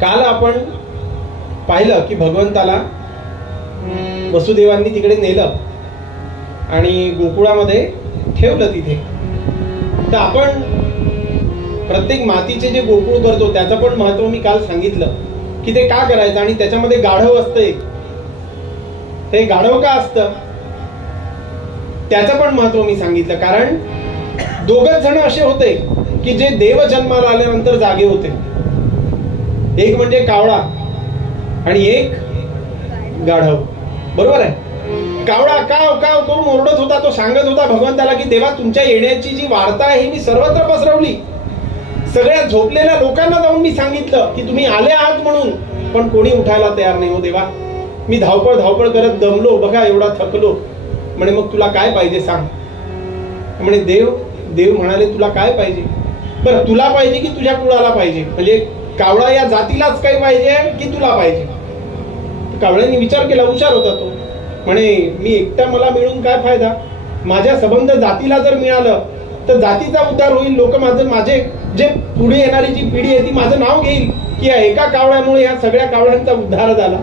काल आपण पाहिलं की भगवंताला वसुदेवांनी तिकडे नेलं आणि गोकुळामध्ये ठेवलं तिथे. तर आपण प्रत्येक मातीचे जे गोकुळ करतो त्याचं पण महत्व मी काल सांगितलं की ते का करायचं आणि त्याच्यामध्ये गाढव असतं. ते गाढव का असतं त्याचं पण महत्व मी सांगितलं. कारण दोघच जण असे होते की जे देव जन्माला आल्यानंतर जागे होते. एक म्हणजे कावळा आणि एक गाढव. बरोबर आहे. कावळा काव काव करून ओरडत होता. तो सांगत होता भगवंताला की देवा, तुमच्या येण्याची जी वार्ता आहे ही मी सर्वत्र पसरवली. सगळ्या झोपलेल्या लोकांना जाऊन मी सांगितलं की तुम्ही आले आहात म्हणून, पण कोणी उठायला तयार नाही. हो देवा, मी धावपळ करत दमलो, बघा एवढा थकलो. म्हणे मग तुला काय पाहिजे सांग. म्हणे देव म्हणाले तुला काय पाहिजे. बरं, तुला पाहिजे की तुझ्या कुळाला पाहिजे. म्हणजे कावळा या जातीलाच काही पाहिजे की तुला पाहिजे. कावळ्याने विचार केला, हुशार होता तो. म्हणे मी एकटा मला मिळून काय फायदा. माझ्या संबंध जातीला जर मिळालं तर जातीचा उद्धार होईल. लोक माझे जे पुढे येणारी जी पिढी आहे ती माझं नाव घेईल की एका कावळ्यामुळे या सगळ्या कावळ्यांचा उद्धार झाला.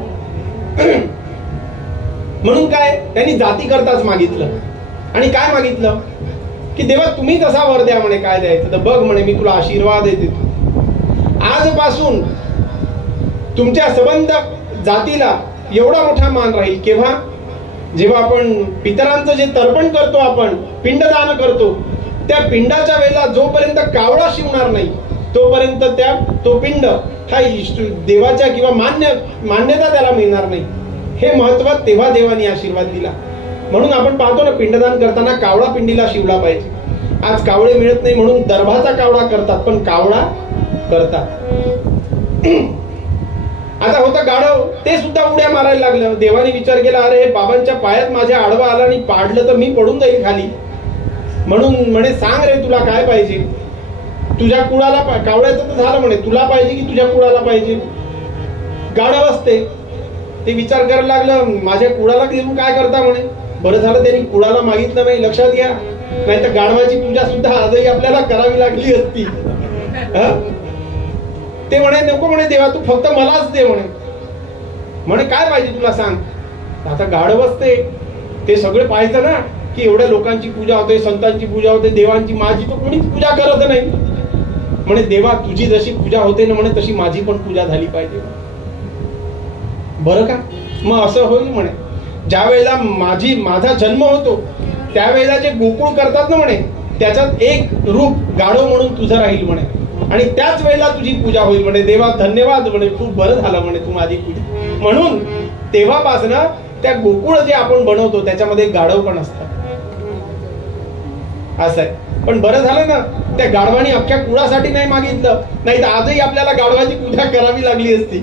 म्हणून काय त्यांनी जाती करताच मागितलं. आणि काय मागितलं की देवा तुम्ही तसा वर द्या. म्हणे काय द्यायचं तर बघ, म्हणे मी तुला आशीर्वाद देते. आजपासून तुमच्या संबंध जातीला एवढा मोठा मान राहील. केव्हा? जेव्हा आपण पितरांचं जे तर्पण करतो, आपण पिंडदान करतो, त्या पिंडाच्या वेळेला जोपर्यंत कावळा शिवणार नाही तोपर्यंत तो पिंड हा देवाच्या किंवा मान्यता त्याला मिळणार नाही. हे महत्व तेव्हा देवानी आशीर्वाद दिला. म्हणून आपण पाहतो ना, पिंडदान करताना कावळा पिंडीला शिवला पाहिजे. आज कावळे मिळत नाही म्हणून दर्भाचा कावळा करतात, पण कावळा करतात. आता होतं गाढव, ते सुद्धा उड्या मारायला लागलं. देवाने विचार केला, अरे बाबांच्या पायात माझ्या आडवा आला आणि पाडलं तर मी पडून जाईल खाली. म्हणून म्हणे सांग रे तुला काय पाहिजे. तुझ्या कुळाला कावळ्याचं तर झालं, म्हणे तुला पाहिजे की तुझ्या कुळाला पाहिजे. गाढव असते ते विचार करायला लागलं, माझ्या कुळाला घेऊन काय करता. म्हणे बरं झालं त्यांनी कुळाला मागितलं नाही. लक्षात घ्या, नाही तर गाढवाची पूजा सुद्धा आजही आपल्याला करावी लागली असती. ते म्हणे नको, म्हणे देवा तू फक्त मलाच दे. म्हणे काय पाहिजे तुला सांग. आता गाढव असते ते सगळे पाहायचं ना की एवढ्या लोकांची पूजा होते, संतांची पूजा होते, देवांची. माझी तर कोणीच पूजा करत नाही. म्हणे देवा तुझी जशी पूजा होते ना, म्हणे तशी माझी पण पूजा झाली पाहिजे. बरं का, मग असं होईल. म्हणे ज्या वेळेला माझा जन्म होतो त्यावेळेला जे गोकुळ करतात ना, म्हणे त्याच्यात एक रूप गाढव म्हणून तुझं राहील. म्हणे आणि त्याच वेळेला तुझी पूजा होईल. म्हणे देवा धन्यवाद. म्हणे खूप बरं झालं. म्हणे तू माझी पूजा. म्हणून तेव्हापासून त्या गोकुळ जे आपण बनवतो त्याच्यामध्ये गाढव पण असतात. असं आहे. पण बरं झालं ना, त्या गाढवानी अख्ख्या कुळासाठी नाही मागितलं, नाही तर आजही आपल्याला गाढवाची पूजा करावी लागली असती.